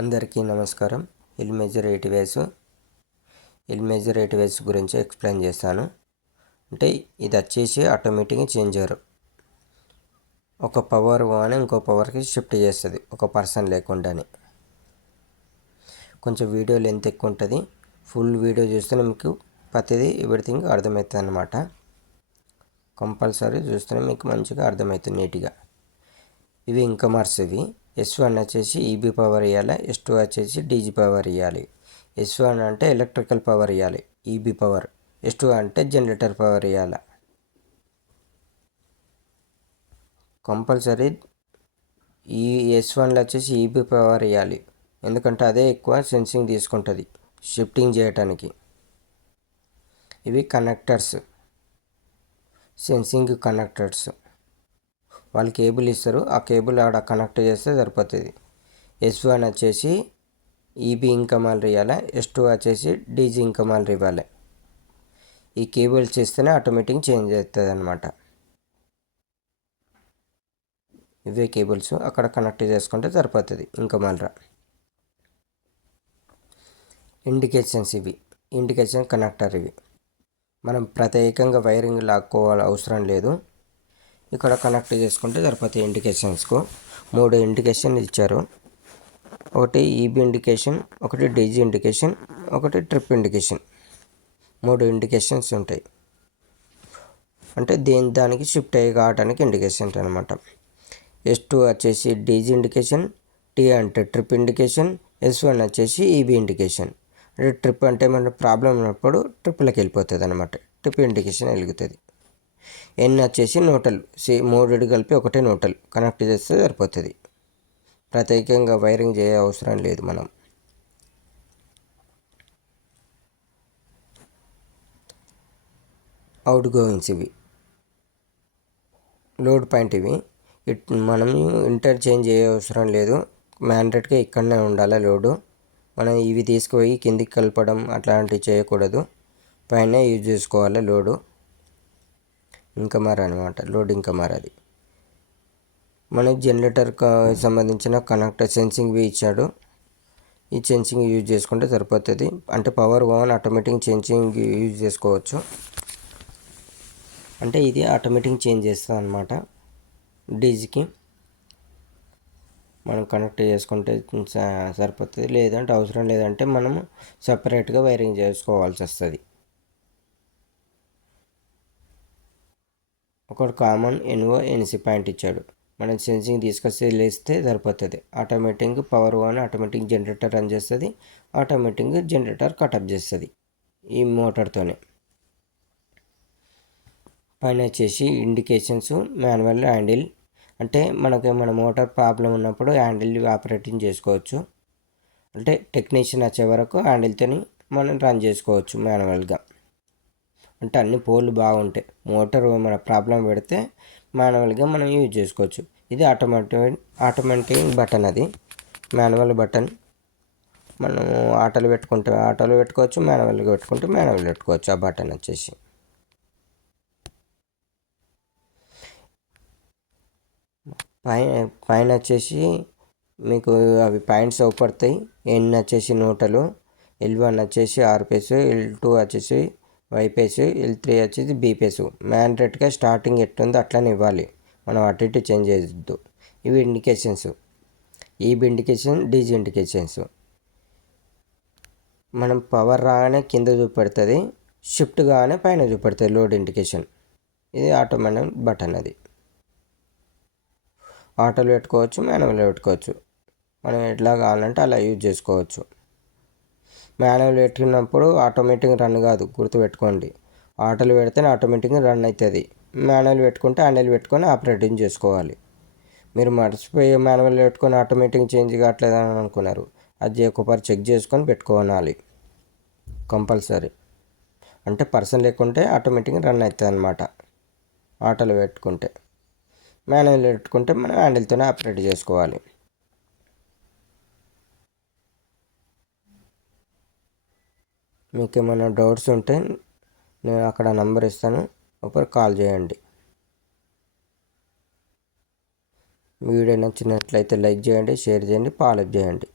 అందరికీ నమస్కారం. ఇల్ మేజర్ 8 వేస్ గురించి ఎక్స్ప్లెయిన్ చేస్తాను. అంటే ఇది వచ్చేసి ఆటోమేటిక్గా చేంజర్, ఒక పవర్ అని ఇంకో పవర్కి షిఫ్ట్ చేస్తుంది ఒక పర్సన్ లేకుండానే. కొంచెం వీడియో లెంత్ ఎక్కువ ఉంటుంది, ఫుల్ వీడియో చూస్తేనే మీకు ప్రతిదీ ఎవ్రీథింగ్ అర్థమవుతుంది అన్నమాట. కంపల్సరీ చూస్తేనే మీకు మంచిగా అర్థమవుతుంది నీట్గా. ఇవి ఇంకమర్స్. ఇవి S1 వచ్చేసి ఈబీ పవర్ ఇవ్వాలి, S2 వచ్చేసి డీజీ పవర్ ఇవ్వాలి. S1 అంటే ఎలక్ట్రికల్ పవర్ ఇవ్వాలి, ఈబీ పవర్. S2 అంటే జనరేటర్ పవర్ ఇవ్వాలి. కంపల్సరీ ఈ S1లో వచ్చేసి ఈబీ పవర్ ఇవ్వాలి, ఎందుకంటే అదే ఎక్కువ సెన్సింగ్ తీసుకుంటుంది షిఫ్టింగ్ చేయటానికి. ఇవి కనెక్టర్స్, సెన్సింగ్ కనెక్టర్స్. వాళ్ళు కేబుల్ ఇస్తారు, ఆ కేబుల్ ఆడ కనెక్ట్ చేస్తే సరిపోతుంది. S1 వచ్చేసి ఈబీ ఇంకమాల్ ఇవ్వాలి, S2 వచ్చేసి డీజీ ఇంకమాల్ ఇవ్వాలి. ఈ కేబుల్స్ ఇస్తేనే ఆటోమేటిక్ చేంజ్ అవుతుంది అన్నమాట. ఇవే కేబుల్స్ అక్కడ కనెక్ట్ చేసుకుంటే సరిపోతుంది ఇంకమాల్ రా. ఇండికేషన్స్. ఇవి ఇండికేషన్ కనెక్టర్. ఇవి మనం ప్రత్యేకంగా వైరింగ్ లాక్కోవాలి అవసరం లేదు, ఇక్కడ కనెక్ట్ చేసుకుంటే సరిపోతాయి. ఇండికేషన్స్కు 3 ఇండికేషన్ ఇచ్చారు. ఒకటి ఈబీ ఇండికేషన్, ఒకటి డీజీ ఇండికేషన్, ఒకటి ట్రిప్ ఇండికేషన్. 3 ఇండికేషన్స్ ఉంటాయి. అంటే దానికి షిఫ్ట్ అయ్యి కావడానికి ఇండికేషన్స్ అనమాట. S2 వచ్చేసి డీజీ ఇండికేషన్, T అంటే ట్రిప్ ఇండికేషన్, S1 వచ్చేసి ఈబీ ఇండికేషన్. అంటే ట్రిప్ అంటే మన ప్రాబ్లం ఉన్నప్పుడు ట్రిప్లోకి వెళ్ళిపోతుంది అనమాట, ట్రిప్ ఇండికేషన్ వెలుగుతుంది. N వచ్చేసి న్యూట్రల్. 3 కలిపి ఒకటే న్యూట్రల్ కనెక్ట్ చేస్తే సరిపోతుంది, ప్రత్యేకంగా వైరింగ్ చేయ అవసరం లేదు మనం. Out goings. ఇవి లోడ్ పాయింట్. ఇవి మనం ఇంటర్చేంజ్ చేయ అవసరం లేదు, మ్యాండేట్గా ఇక్కడనే ఉండాలి లోడు. మనం ఇవి తీసుకుపోయి కిందికి కలపడం అట్లాంటివి చేయకూడదు, పైన యూజ్ చేసుకోవాలి లోడు. ఇంకమర్ అనమాట, లోడ్ ఇంకమర్. అది మనకి జనరేటర్కి సంబంధించిన కనెక్టర్ సెన్సింగ్వి ఇచ్చాడు. ఈ సెన్సింగ్ యూజ్ చేసుకుంటే సరిపోతుంది. అంటే power on automatic sensing use చేసుకోవచ్చు. అంటే ఇది ఆటోమేటిక్ చేంజ్ చేస్తుంది అనమాట. డీజీకి మనం కనెక్ట్ చేసుకుంటే సరిపోతుంది, లేదంటే అవసరం లేదంటే మనము సపరేట్గా వైరింగ్ చేసుకోవాల్సి వస్తుంది. ఒకటి కామన్ NO/NC పాయింట్ ఇచ్చాడు. మనం సెన్సింగ్ తీసుకొస్తే లేస్తే సరిపోతుంది. Automatic power on automatic generator run చేస్తుంది, ఆటోమేటిక్ జనరేటర్ కటప్ చేస్తుంది ఈ మోటార్తోనే. పైన వచ్చేసి ఇండికేషన్స్, మాన్యువల్ హ్యాండిల్. అంటే మనకి మన మోటార్ ప్రాబ్లం ఉన్నప్పుడు హ్యాండిల్ ఆపరేటింగ్ చేసుకోవచ్చు. అంటే టెక్నీషియన్ వచ్చే వరకు హ్యాండిల్తో మనం రన్ చేసుకోవచ్చు మాన్యువల్గా. అంటే అన్ని పోల్లు బాగుంటాయి, మోటార్ మన ప్రాబ్లం పెడితే మాన్యువల్గా మనం యూజ్ చేసుకోవచ్చు. ఇది ఆటోమేటిక్ బటన్. అది మాన్యువల్ బటన్. మనం ఆటోలో పెట్టుకుంటే ఆటోలో పెట్టుకోవచ్చు, మాన్యువల్గా పెట్టుకుంటే మాన్యువల్ పెట్టుకోవచ్చు. ఆ బటన్ వచ్చేసి పైన వచ్చేసి మీకు అవి పాయింట్స్ అవపడతాయి. N వచ్చేసి నూటలు, L1 వచ్చేసి RPS, L2 వచ్చేసి వైపేస్, L3 వచ్చేసి బీపేస్. మ్యాండేట్గా స్టార్టింగ్ ఎట్టుందో అట్లనే ఇవ్వాలి, మనం అటు ఇటు చేంజ్ చేయొద్దు. ఇవి indications, EB indication, DG indications. మనం పవర్ రాగానే కింద చూపెడుతుంది, షిఫ్ట్ కాగానే పైన చూపెడుతుంది లోడ్ ఇండికేషన్. ఇది ఆటోమేటిక్ బటన్. అది ఆటోలో పెట్టుకోవచ్చు, మాన్యువల్లో పెట్టుకోవచ్చు. మనం ఎట్లా కావాలంటే అలా యూజ్ చేసుకోవచ్చు. మాన్యువల్ పెట్టుకున్నప్పుడు ఆటోమేటిక్ రన్ కాదు, గుర్తుపెట్టుకోండి. ఆటోలు పెడితేనే ఆటోమేటిక్గా రన్ అవుతుంది. మాన్యువల్ పెట్టుకుంటే హ్యాండిల్ పెట్టుకొని ఆపరేటింగ్ చేసుకోవాలి. మీరు మర్చిపోయి మాన్యువల్ పెట్టుకొని ఆటోమేటిక్ చేంజ్ కావట్లేదని అనుకున్నారు, అది ఒకసారి చెక్ చేసుకొని పెట్టుకోవాలి కంపల్సరీ. అంటే పర్సన్ లేకుంటే ఆటోమేటిక్గా రన్ అవుతుంది అన్నమాట. ఆటోలో పెట్టుకుంటే, మాన్యువల్ పెట్టుకుంటే మనం హ్యాండిల్తోనే ఆపరేట్ చేసుకోవాలి. మీకు ఏమైనా డౌట్స్ ఉంటే నేను అక్కడ నంబర్ ఇస్తాను, ఒకరు కాల్ చేయండి. వీడియో నచ్చినట్లయితే లైక్ చేయండి, షేర్ చేయండి, ఫాలో చేయండి.